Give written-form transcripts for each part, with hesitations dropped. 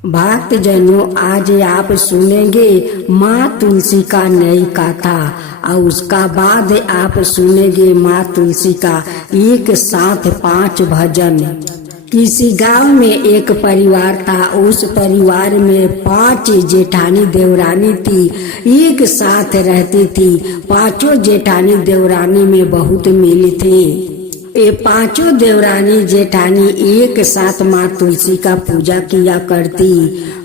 भक्त जनों, आज आप सुनेंगे माँ तुलसी का नई गाथा और उसका बाद आप सुनेंगे माँ तुलसी का एक साथ 5 भजन। किसी गांव में एक परिवार था। उस परिवार में 5 जेठानी देवरानी थी, एक साथ रहती थी। 5 जेठानी देवरानी में बहुत मिल थे। ये 5 देवरानी जेठानी एक साथ माँ तुलसी का पूजा किया करती।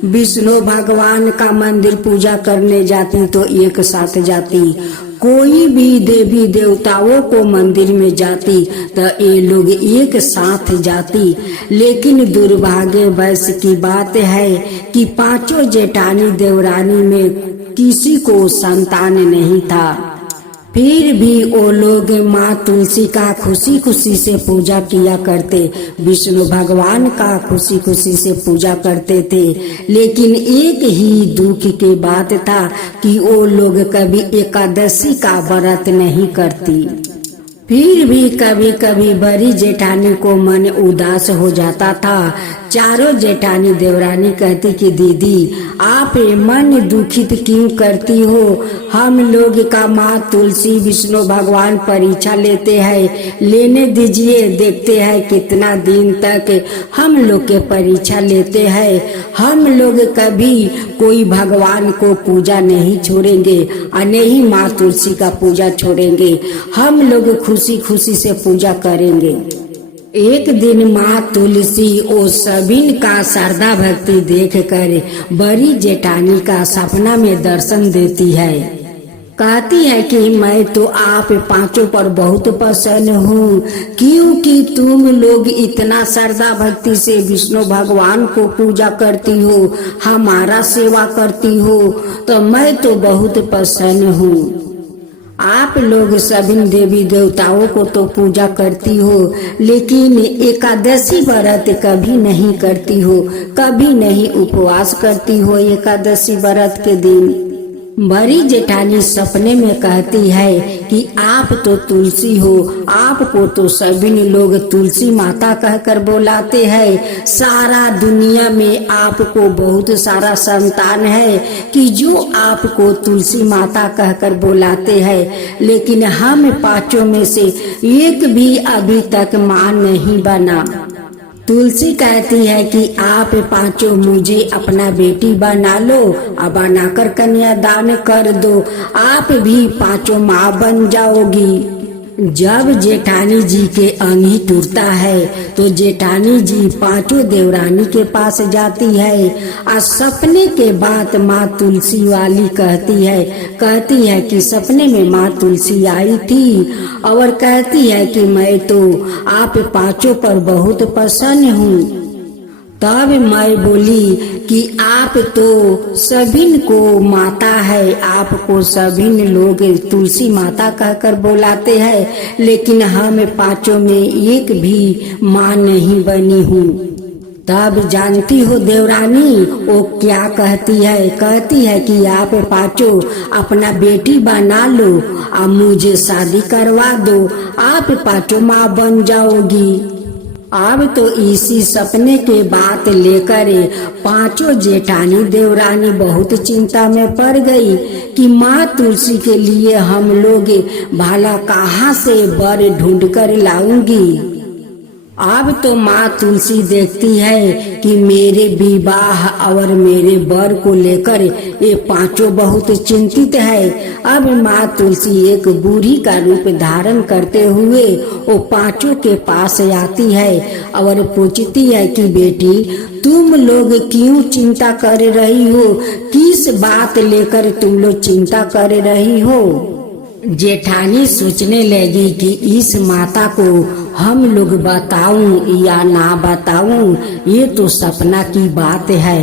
विष्णु भगवान का मंदिर पूजा करने जाती तो एक साथ जाती। कोई भी देवी देवताओं को मंदिर में जाती तो ये लोग एक साथ जाती। लेकिन दुर्भाग्यवश की बात है कि 5 जेठानी देवरानी में किसी को संतान नहीं था। फिर भी वो लोग माँ तुलसी का खुशी खुशी से पूजा किया करते, विष्णु भगवान का खुशी खुशी से पूजा करते थे। लेकिन एक ही दुख की बात था कि वो लोग कभी एकादशी का व्रत नहीं करती। फिर भी कभी कभी बड़ी जेठानी को मन उदास हो जाता था। चारों जेठानी देवरानी कहती कि दीदी, आप मन दुखित क्यों करती हो? हम लोग का माँ तुलसी विष्णु भगवान परीक्षा लेते हैं, लेने दीजिए, देखते हैं कितना दिन तक हम लोग के परीक्षा लेते हैं। हम लोग कभी कोई भगवान को पूजा नहीं छोड़ेंगे और नहीं माँ तुलसी का पूजा छोड़ेंगे। हम लोग खुशी खुशी से पूजा करेंगे। एक दिन माँ तुलसी ओ सभी का श्रद्धा भक्ति देख कर बड़ी जेठानी का सपना में दर्शन देती है। कहती है कि मैं तो आप 5 पर बहुत प्रसन्न हूँ, क्योंकि तुम लोग इतना श्रद्धा भक्ति से विष्णु भगवान को पूजा करती हो, हमारा सेवा करती हो, तो मैं तो बहुत प्रसन्न हूँ। आप लोग सभी देवी देवताओं को तो पूजा करती हो, लेकिन एकादशी व्रत कभी नहीं करती हो, कभी नहीं उपवास करती हो एकादशी व्रत के दिन। बड़ी जेठानी सपने में कहती है कि आप तो तुलसी हो, आपको तो सभी लोग तुलसी माता कहकर बुलाते हैं। सारा दुनिया में आपको बहुत सारा संतान है कि जो आपको तुलसी माता कहकर बुलाते हैं, लेकिन हम 5 में से एक भी अभी तक मां नहीं बना। तुलसी कहती है कि आप 5 मुझे अपना बेटी बना लो और बनाकर कन्यादान कर दो, आप भी 5 माँ बन जाओगी। जब जेठानी जी के अंगी टूटता है तो जेठानी जी 5 देवरानी के पास जाती है और सपने के बाद माँ तुलसी वाली कहती है कि सपने में माँ तुलसी आई थी और कहती है कि मैं तो आप 5 पर बहुत प्रसन्न हूँ। तब मैं बोली कि आप तो सभी को माता है, आपको सभी लोग तुलसी माता कहकर बुलाते हैं, लेकिन हम 5 में एक भी माँ नहीं बनी हूँ। तब जानती हो देवरानी वो क्या कहती है कि आप 5 अपना बेटी बना लो और मुझे शादी करवा दो, आप 5 माँ बन जाओगी। अब तो इसी सपने के बात लेकर 5 जेठानी देवरानी बहुत चिंता में पड़ गई कि माँ तुलसी के लिए हम लोग भला कहाँ से वर ढूंढ कर लाऊंगी। अब तो माँ तुलसी देखती है कि मेरे विवाह और मेरे वर को लेकर ये 5 बहुत चिंतित है। अब माँ तुलसी एक बूढ़ी का रूप धारण करते हुए वो 5 के पास आती है और पूछती है कि बेटी, तुम लोग क्यों चिंता कर रही हो? किस बात लेकर तुम लोग चिंता कर रही हो? जेठानी सोचने लगी कि इस माता को हम लोग बताऊं या ना बताऊं, ये तो सपना की बात है।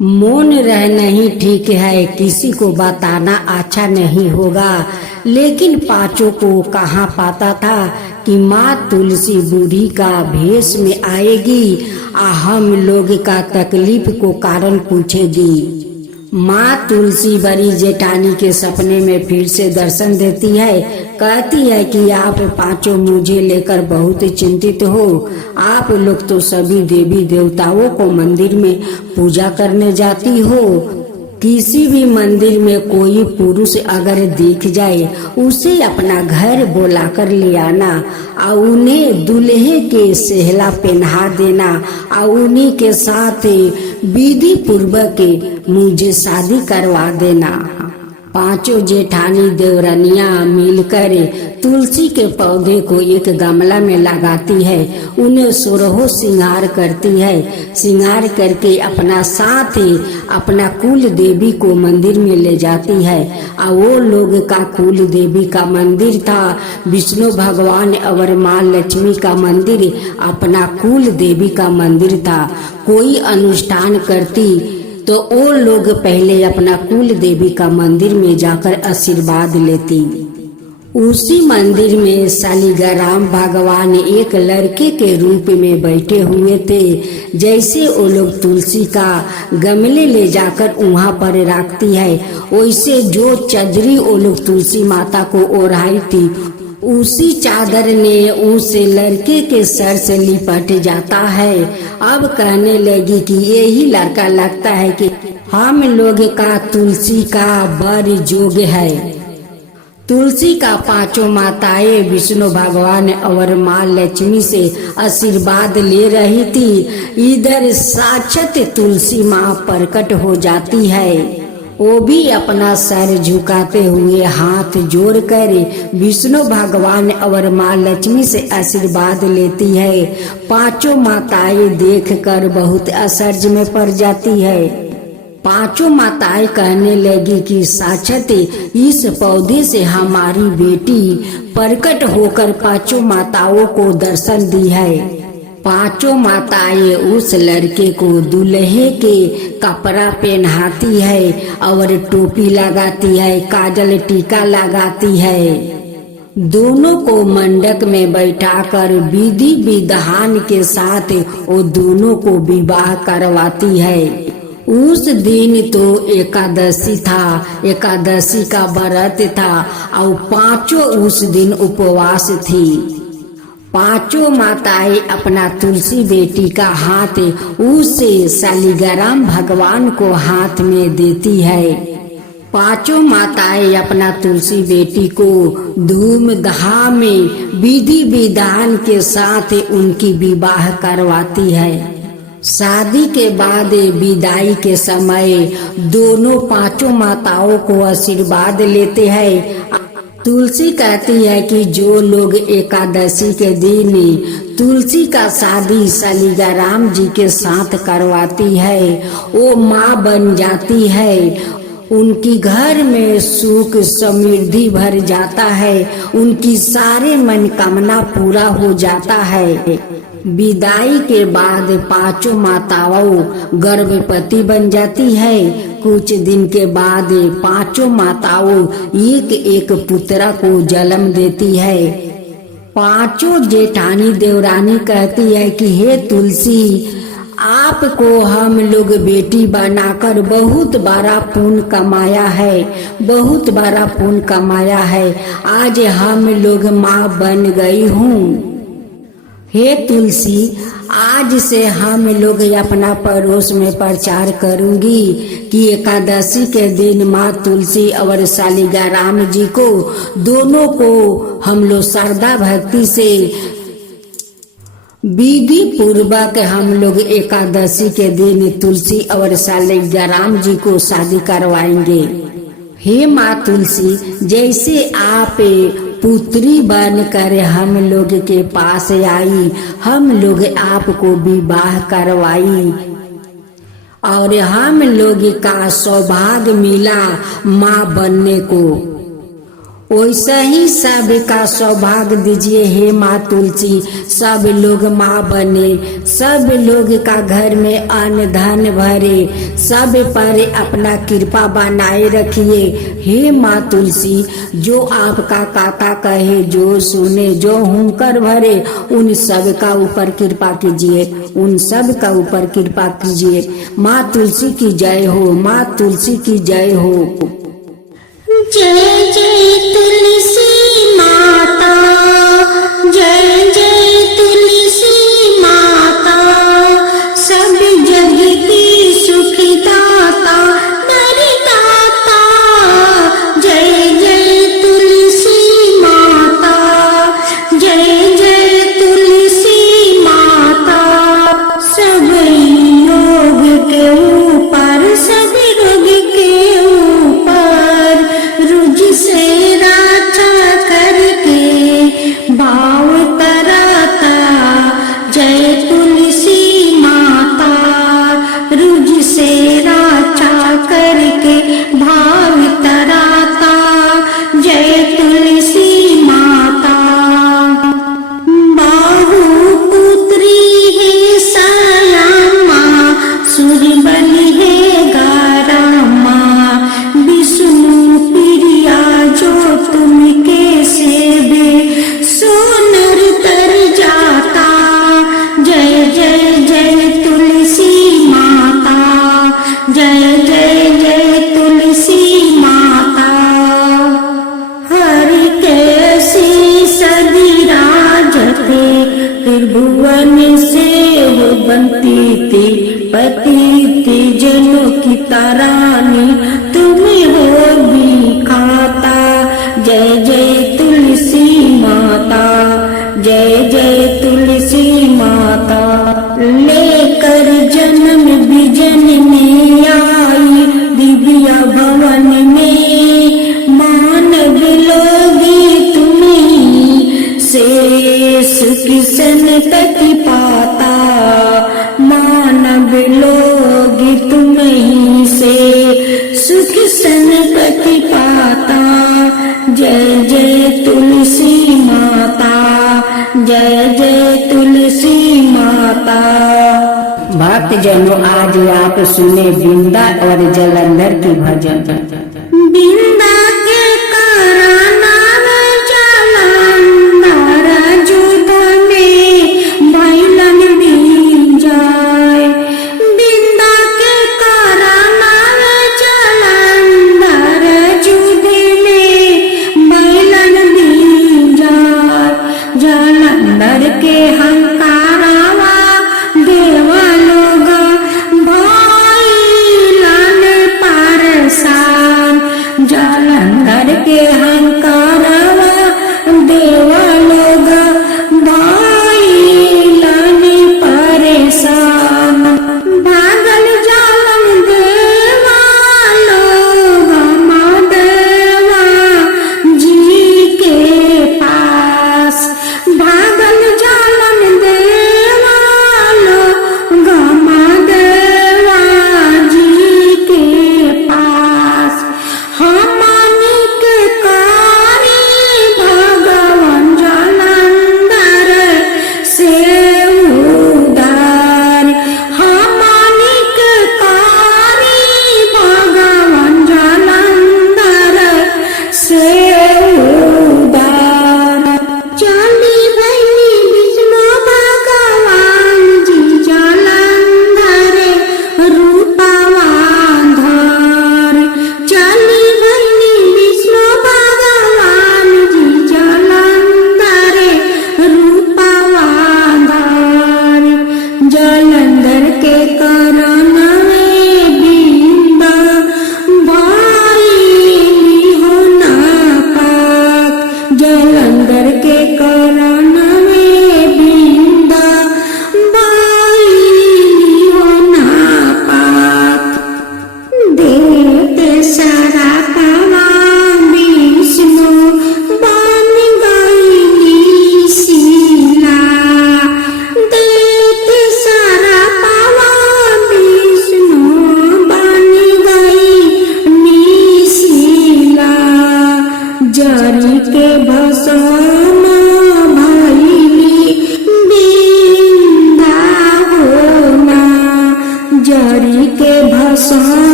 मौन रहना ही ठीक है, किसी को बताना अच्छा नहीं होगा। लेकिन 5 को कहाँ पता था कि माँ तुलसी बूढ़ी का भेष में आएगी और हम लोग का तकलीफ को कारण पूछेगी। माँ तुलसी बड़ी जेठानी के सपने में फिर से दर्शन देती है। कहती है कि आप पांचों मुझे लेकर बहुत चिंतित हो। आप लोग तो सभी देवी देवताओं को मंदिर में पूजा करने जाती हो। किसी भी मंदिर में कोई पुरुष अगर दिख जाए उसे अपना घर बुलाकर ले आना और उन्हें दूल्हे के सेहला पहना देना और उन्हीं के साथ विधि पूर्वक मुझे शादी करवा देना। पांचों जेठानी देवरानियां मिलकर तुलसी के पौधे को एक गमला में लगाती है, उन्हें सोरहो श्रृंगार करती है। श्रृंगार करके अपना साथ अपना कुल देवी को मंदिर में ले जाती है। और वो लोग का कुल देवी का मंदिर था विष्णु भगवान और माँ लक्ष्मी का मंदिर अपना कुल देवी का मंदिर था। कोई अनुष्ठान करती तो वो लोग पहले अपना कुल देवी का मंदिर में जाकर आशीर्वाद लेती। उसी मंदिर में शालिग्राम भगवान एक लड़के के रूप में बैठे हुए थे। जैसे वो लोग तुलसी का गमले ले जाकर वहाँ पर रखती है, वैसे जो चदरी वो लोग तुलसी माता को ओढ़ाई थी उसी चादर ने उस लड़के के सर से लिपट जाता है। अब कहने लगी कि यही लड़का लगता है कि हम लोग का तुलसी का बर जोग है। तुलसी का पांचों माताएं विष्णु भगवान और माँ लक्ष्मी से आशीर्वाद ले रही थी। इधर साक्षात तुलसी माँ प्रकट हो जाती है। वो भी अपना सर झुकाते हुए हाथ जोड़कर विष्णु भगवान और माँ लक्ष्मी से आशीर्वाद लेती है। पांचों माताएं देखकर बहुत आश्चर्य में पड़ जाती है। पांचों माताएं कहने लगी कि साक्षात इस पौधे से हमारी बेटी प्रकट होकर पांचों माताओं को दर्शन दी है। पांचों माताएं उस लड़के को दूल्हे के कपड़ा पहनाती है और टोपी लगाती है, काजल टीका लगाती है। दोनों को मंडप में बैठाकर विधि विधान के साथ वो दोनों को विवाह करवाती है। उस दिन तो एकादशी था, एकादशी का व्रत था और पांचों उस दिन उपवास थी। पांचों माताएं अपना तुलसी बेटी का हाथ उस शालिग्राम भगवान को हाथ में देती है। पांचों माताएं अपना तुलसी बेटी को धूमधाम में विधि विधान के साथ उनकी विवाह करवाती है। शादी के बाद विदाई के समय दोनों पांचों माताओं को आशीर्वाद लेते हैं। तुलसी कहती है कि जो लोग एकादशी के दिन तुलसी का शादी शालिग्राम जी के साथ करवाती है वो माँ बन जाती है। उनकी घर में सुख समृद्धि भर जाता है, उनकी सारे मनोकामना पूरा हो जाता है। विदाई के बाद पांचों माताओं गर्भवती बन जाती है। कुछ दिन के बाद पांचों माताओं एक एक पुत्र को जन्म देती है। पांचों जेठानी देवरानी कहती है कि हे तुलसी, आपको हम लोग बेटी बनाकर बहुत बड़ा पुण्य कमाया है, बहुत बड़ा पुण्य कमाया है। आज हम लोग माँ बन गई हूँ। हे तुलसी, आज से हम लोग अपना पड़ोस में प्रचार करूंगी कि एकादशी के दिन माँ तुलसी और शालिग्राम जी को दोनों को हम लोग श्रद्धा भक्ति से विधि पूर्वक हम लोग एकादशी के दिन तुलसी और शालिग्राम जी को शादी करवाएंगे। हे माँ तुलसी, जैसे आप पुत्री बनकर हम लोग के पास आई, हम लोग आपको विवाह करवाई और हम लोग का सौभाग्य मिला माँ बनने को। वैसे ही सबका सौभाग्य दीजिए हे माँ तुलसी, सब लोग माँ बने, सब लोग का घर में अन्न धन भरे, सब पर अपना कृपा बनाए रखिए हे माँ तुलसी। जो आपका काका कहे, जो सुने, जो हुंकर भरे, उन सब का ऊपर कृपा कीजिए, उन सब का ऊपर कृपा कीजिए। माँ तुलसी की जय हो, माँ तुलसी की जय हो। जय जय तुलसी माता, जय जय तुलसी माता, सब जग की सुखदाता वरदाता। जय जय तुलसी माता, जय जय तुलसी माता, सब योग के ऊपर, सब रोग के ऊपर रुझ से राजा करके भाव तराता। जय तुलसी माता, रुझ से राजा करके भाव तराता। जय तुलसी माता। बाहु पुत्री है सयामा, सूर्यबल है गारामा, विष्णु प्रिया जो तुम के सेवे सोनर तर जाता। जय जय जय तुलसी माता, जय जय जय तुलसी माता। हरि कैसी सदी राजते, त्रिभुवन से हो बनती थी, पतिति जनों की तारानी तुम्हें हो भी खाता। जय जय तुलसी माता, जय जय तुलसी माता। लेकर जन्म विजन में आई दिव्य भवन में, मानव लोगी तुम्हीं से सुकृष्ण तति पाता। मानव लोग तुम्हीं से सुकृष्ण तति पाता। जय जय तुलसी माता, जय जय तुलसी माता। भक्त जनों, आज आप सुने बिंदा और जलंधर की भजन। बिंदा के कराना जलंधर जुग में बैलन बीन जाए। बिंदा के कराना जलंधर जुग में बैलन बीन जाए। जलंधर के हंकारावा देवा लोग भाईलन परसान। जलंधर के हंकारावा देवा लोग भाईलन परेशान। भागल जालन देवा लोग महादेवा जी के पास। भागल जालन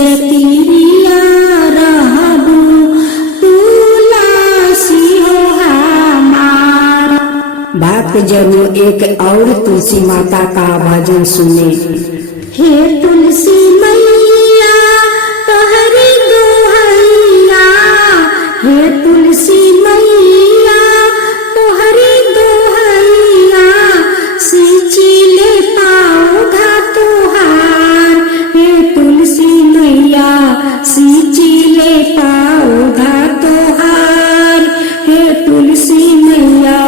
से तिरिया रहबू तुलसी हो हमार। भक्त जनो एक और तुलसी माता का भजन सुने। हे तुलसी मैया तोहरी दोहैया, हे तुलसी मैया तोहरी दोहैया, सिंचिले पाओघा तोहार। हे तुलसी मैया सिंचिले पाओघा तोहार, हे तुलसी मैया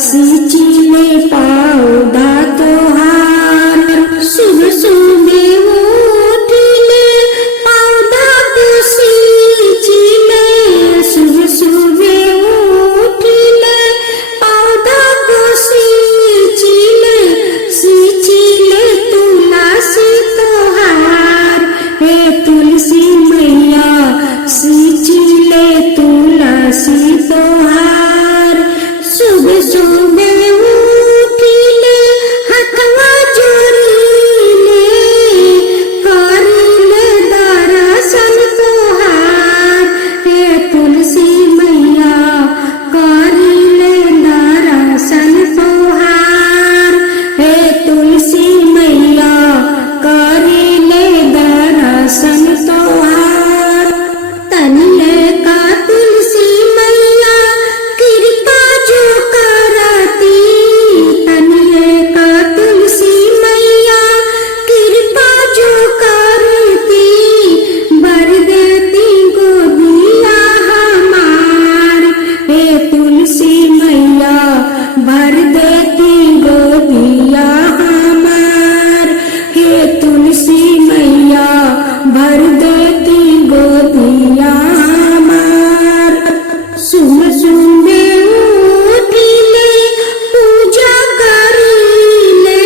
सिंचिले पाओघा तोहार। सुबह सुबह उठिले पौधा को सींचिले, सुबह सुबह उठिले पौधा को सींचिले, सींचिले तुलसी तोहार। हे तुलसी मैया सींचिले तुलसी तोहार। सुबह सुबह उठिले हथवा जोड़िले, करिले दर्शन तोहार। हे तुलसी मैया करिले दर्शन तोहार, हे तुलसी मैया करिले दर्शन तोहार। तनिए का तुलसी मैया कृपा जो करती, तनिए का तुलसी मैया कृपा जो करती, बर देती गोदिया हमार। हे तुलसी मैया भर देती गोदिया हमार, हे तुलसी मैया भर देती गोदिया हमार। सुबह सुबह उठिले पूजा करिले,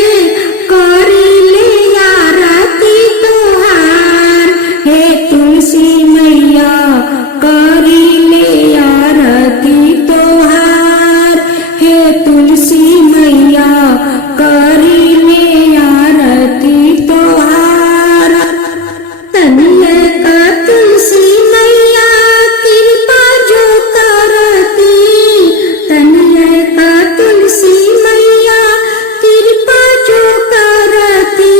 करिले आरती तोहार। हे तुलसी मैया करिले आरती तोहार, हे तुलसी मैया करिले आरती तोहार। तनिए का तुलसी मैया कृपा जो करती, तनिए का तुलसी मैया कृपा जो करती,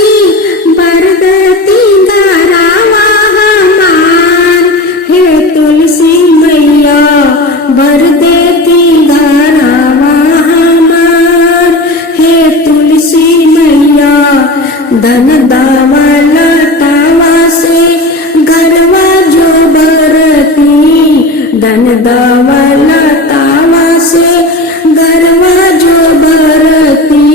बर देती घरवा हमार। हे तुलसी मैया बर देती घरवा हमार, हे तुलसी मैया धन दौलतवा से घरवा जो बरती, धन दौलतवा से घरवा जो बरती,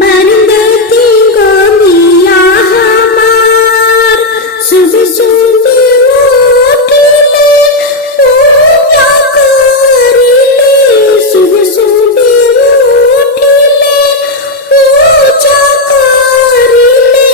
बर देती गोदिया हमार। सुबह सुबह उठिले पूजा करिले, सुबह सुबह उठिले पूजा करिले,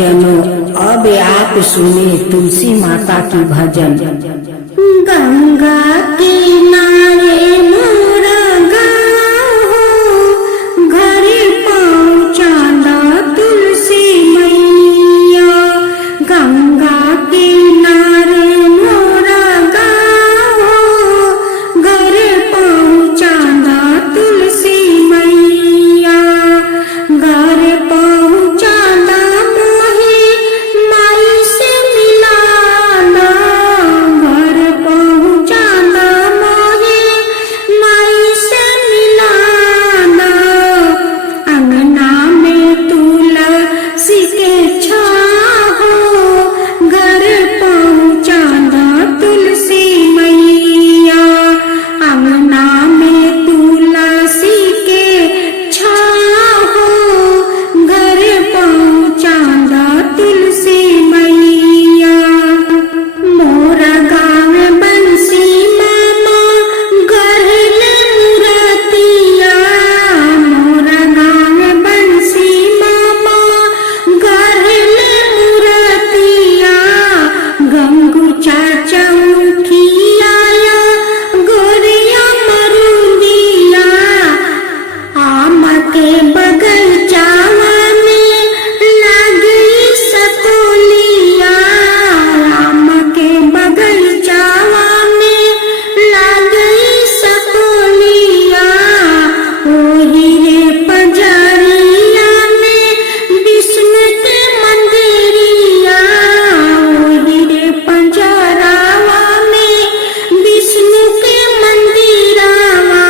भक्तजनों, अब आप सुने तुलसी माता की भजन। गंगा किनारे मोरा गाँव हो, घरे पहुँचा दा तुलसी मैया। गंगा किनारे मोरा गाँव हो, घरे पहुँचा दा तुलसी मैया। घर पहुँचा दा मोहे माई से मिलाना। घर पहुँचा दा मोहे माई से मिलाना। अंगना में तुलसी के छाँव हो, घर पहुँचा दा तुलसी मैया। अंगना में तुलसी के छाँव हो, घर पहुँचा दा तुलसी मैया। मोरा गाँव बंसी मामा गढ़ले मुरतिया। मोरा गाँव बंसी मामा गढ़ले मुरतिया। गंगू चाचा उठिया गोरिया मरुदिया। आम के बगीचावा में लागी सतोलिया। आम के बगीचावा में लागी सतोलिया। ओही रे पजरिया में विष्णु के मंदिरिया। ओही रे पंजरावा में विष्णु के मंदिरावा।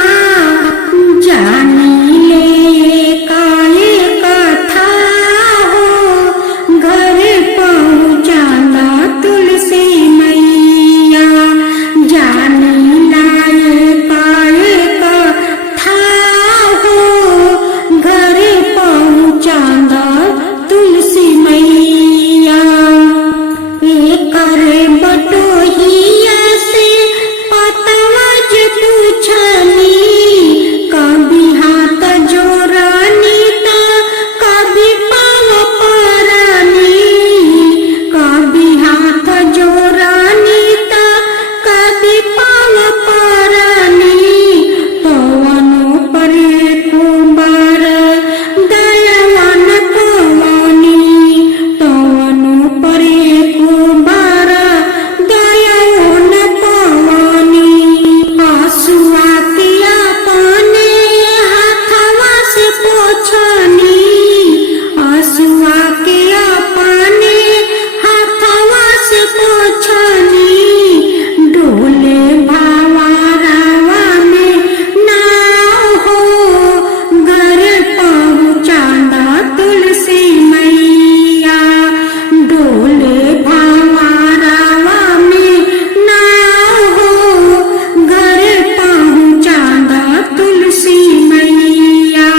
जानी ले काये कथा हो, घरे पहुँचा दा तुलसी मैया। जानी लाये काये कथा हो, घरे पहुँचा दा तुलसी मैया। करे बटोहिया से पतवा जे पूछनी। कभी हाथ जोड़नी ता कभी पाँव परनी। कभी हाथ जोड़नी ता कभी पाँव परनी। पवनो परे कुंभार दयावान पवनी। पवनो परे कुंभार दयावान पवनी। आंसुआ के अपने हाथवा से पोछनी। आंसुआ के अपने हाथवा से पोछनी। डोले भावारावा में नाव हो, घर पहुँचा दा तुलसी मैया। डोले भावारावा में नाव हो, घर पहुँचा दा तुलसी मैया।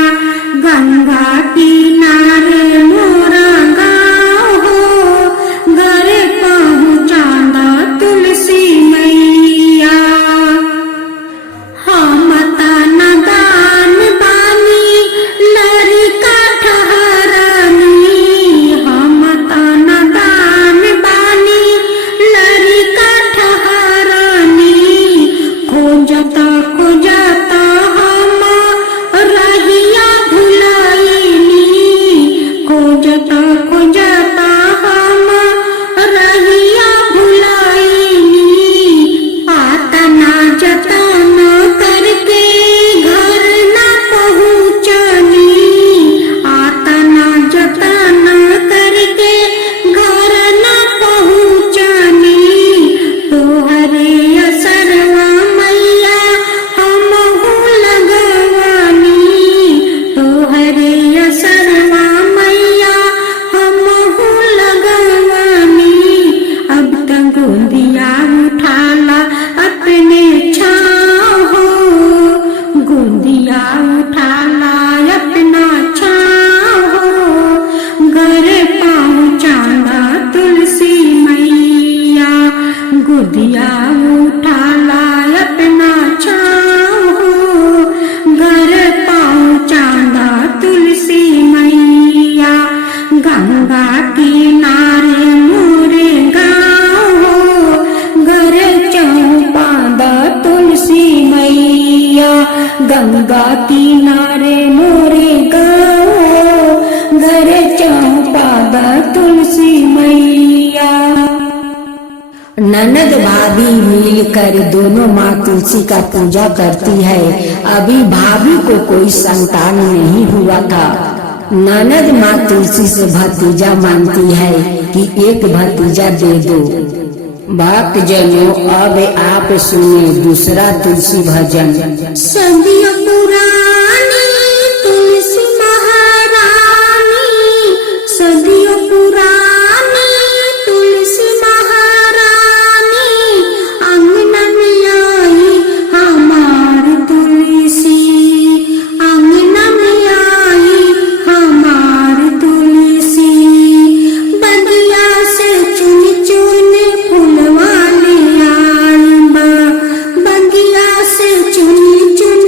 गंगा किनारे मोरा गाँव हो, घर पहुँचा दा तुलसी मैया। हम तना दान बानी लड़का ठहरानी। हम तना दान बानी लड़का ठहरानी। खोजता खोजता हम रहिया भुलाइनी। खोजता खोजता हम रहिया भुलाइनी। आतना जतन करके घर न पहुँचनी। आतना जतन करके घर न पहुँचनी। तोहरे असरवा मैया हमहू लगवानी। तोहरे असरवा मैया हमहू लगवानी। अब तक गोदिया उठाला अपने छाँव हो। गोदिया उठाला अपना छाँव हो, घर पहुँचा दा तुलसी मैया। गोदिया उठाला अपना छाँव हो, घर पहुँचा दा तुलसी मैया। गंगा गंगा किनारे मोरे गाँव हो, घर चौपादा तुलसी मैया। गंगा किनारे मोरे गाँव हो, घर चौपादा तुलसी मैया। ननद भाभी मिलकर दोनों माँ तुलसी का पूजा करती है। अभी भाभी को कोई संतान नहीं हुआ था। ननद माँ तुलसी से भतीजा मांगती है कि एक भतीजा दे दो। भक्त जनों, अब आप सुने दूसरा तुलसी भजन। सदियों पुरानी तुलसी महारानी, सदियों पुरानी तुलसी महारानी, अंगना में आई हमार तुलसी, अंगना में आई हमार तुलसी। बगिया से चुन चुन फूलवा ले आई बा, बगिया से चुन चुन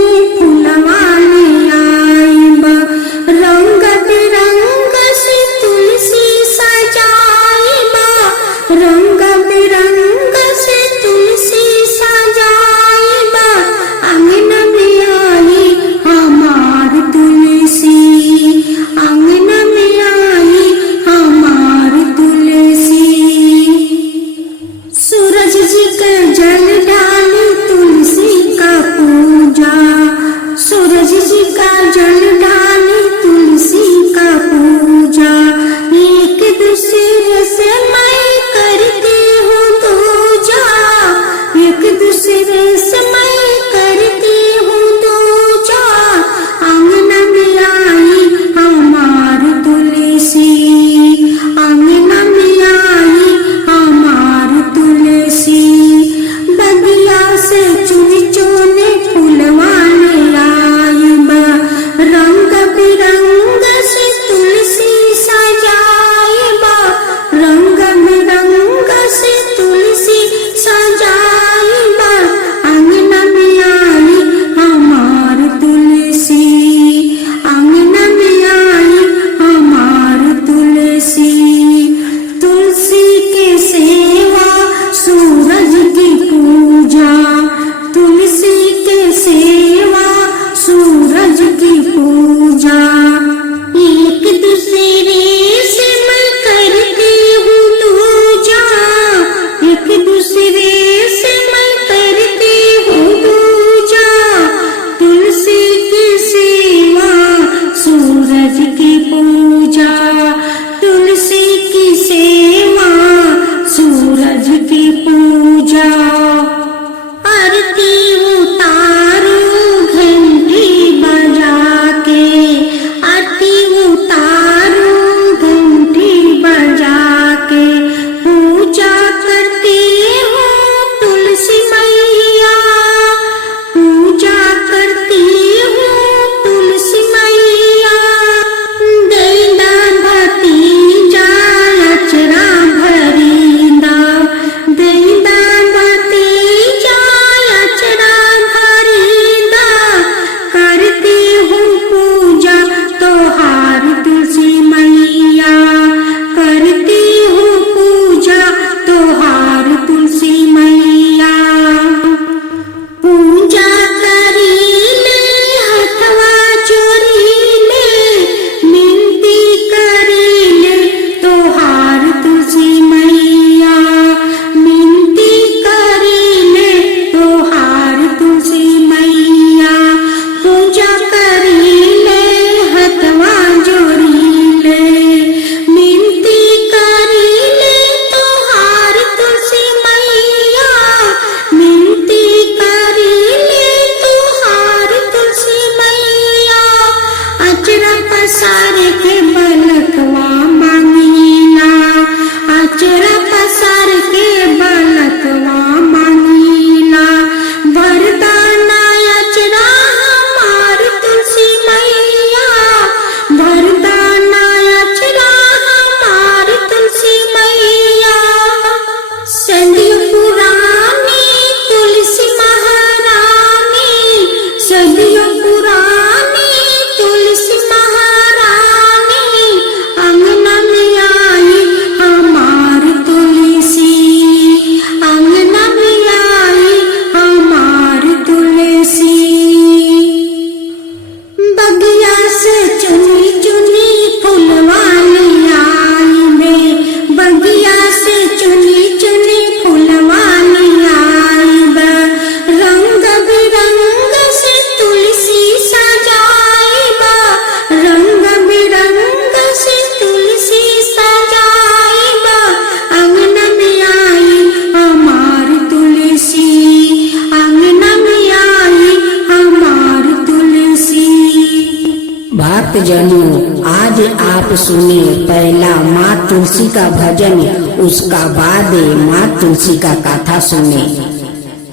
भक्तजनों, आज आप सुने पहला माँ तुलसी का भजन, उसका बाद माँ तुलसी का कथा सुने।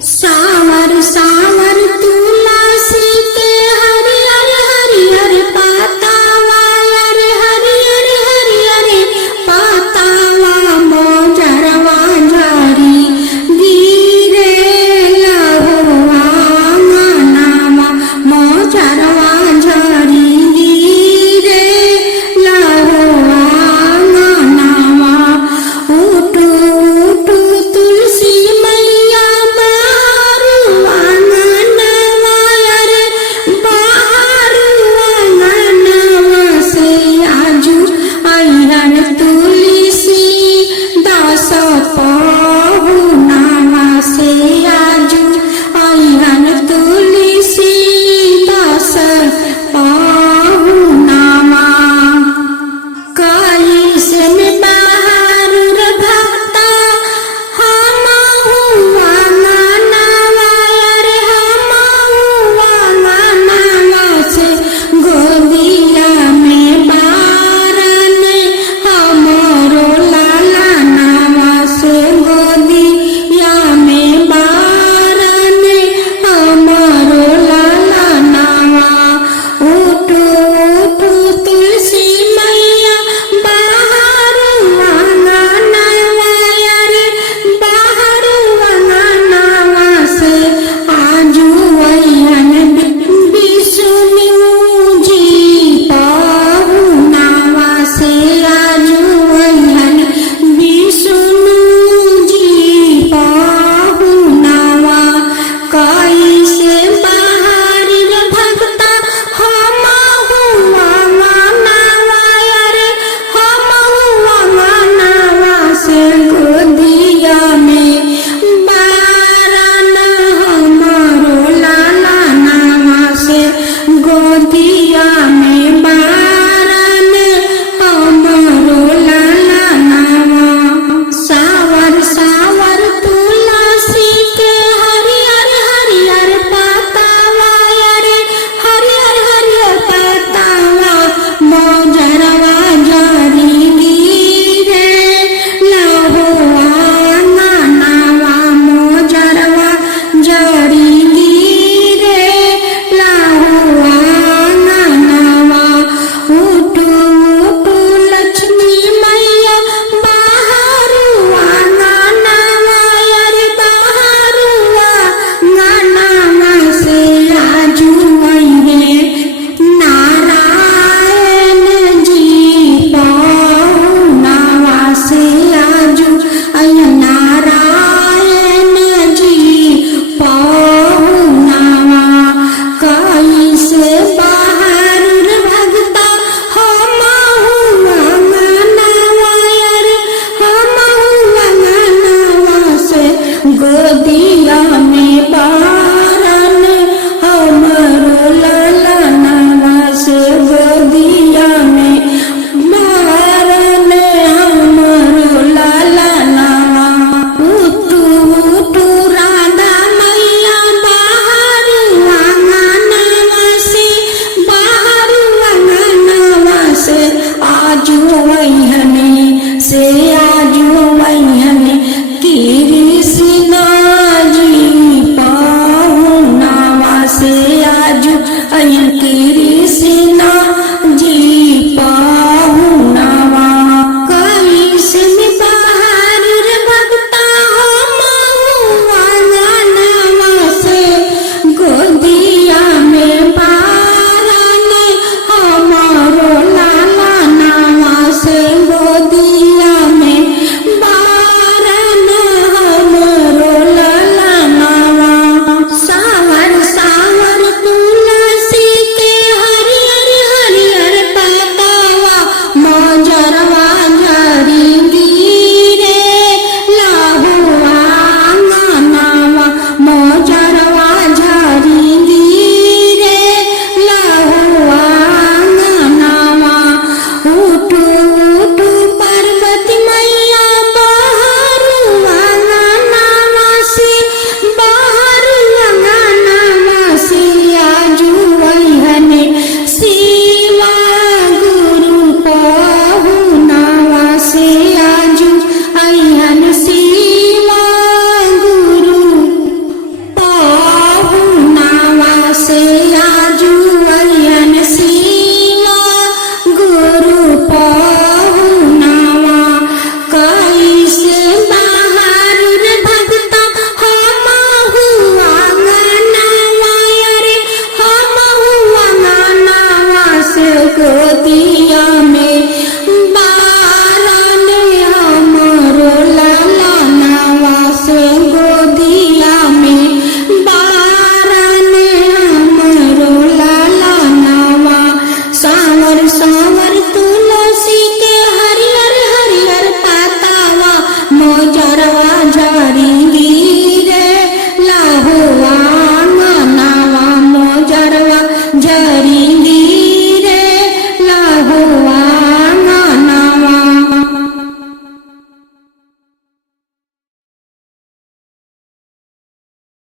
सावर सावर तू